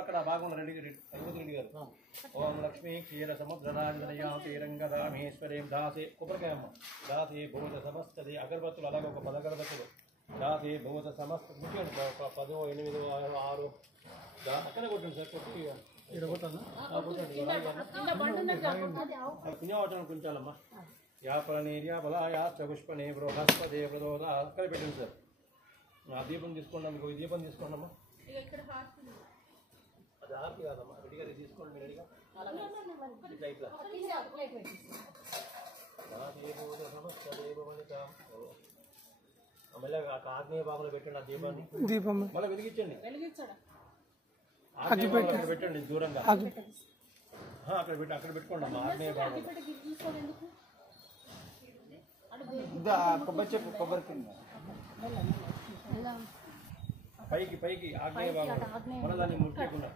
అక్కడ బాగున్న రెడ్డి గారు ఓం లక్ష్మీ క్షీర సముద్రరాజనయామేశ్వరీం దాసే కొబ్బరికాయమ్మ దాసే భూత సమస్తది అగరబత్తులు అలాగే ఒక 10 అగరబత్తులు దాసే భూత సమస్త ముఖ్యండి 10 8 6 అక్కడే కొట్టండి సార్ కొట్టి పుణ్యవచనం కుంచాలమ్మా యాపలనీర్యాపలాయాశ్చ పుష్పనే బృహస్పదే ప్రదోద అక్కడే పెట్టండి సార్ ఆ దీపం తీసుకోండి అందుకు ఈ దీపం తీసుకోండి అమ్మా అది ఆర్తి కాదమ్మా రెడీగా తీసుకోండి మీరు రెడీగా మళ్ళీ ఆగ్నేయ భాగంలో పెట్టండి ఆ దీపాన్ని దీపం మళ్ళీ వెలిగించండి పెట్టండి దూరంగా అక్కడ పెట్టుకోండి అమ్మా ఆగ్నేయ భాగం కొబ్బరి చెప్పు కొబ్బరి కింద పైకి ఆగ్నేయ భాగం మన దాన్ని ముట్టకుండా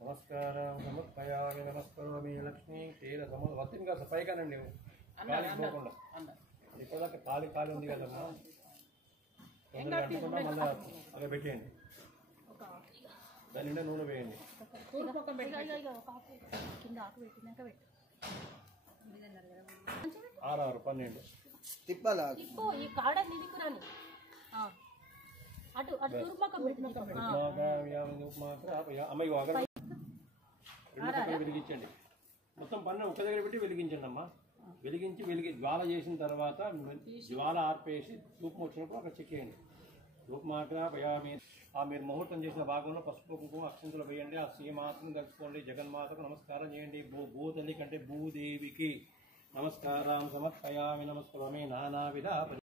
నమస్కారం సమర్పయామి నమస్కారామి లక్ష్మీ క్షీర వస్తుంది కదా పైకానండి పోకుండా ఇప్పటిదాకా ఖాళీ ఉంది కదమ్మా తొందరగా అంటకుండా మళ్ళీ అలా పెట్టేయండి దాని నిండా నూనె వేయండి 6 12 తిప్పాలా వెలిగించండి మొత్తం పన్ను ఒక దగ్గర పెట్టి వెలిగించండి అమ్మా వెలిగించి జ్వాల చేసిన తర్వాత జ్వాల ఆర్పేసి ధూపం వచ్చినప్పుడు అక్కడ చెక్కేయండి ధూపమాగ్రహయామి మీరు ముహూర్తం చేసిన భాగంలో పసుపు కుంకుమ అక్షంతలు వేయండి ఆ శ్రీమాతను కలుసుకోండి జగన్మాతకు నమస్కారం చేయండి భూతల్లి కంటే భూదేవికి నమస్కారం సమర్పయామి నమస్కారమే నానావిధ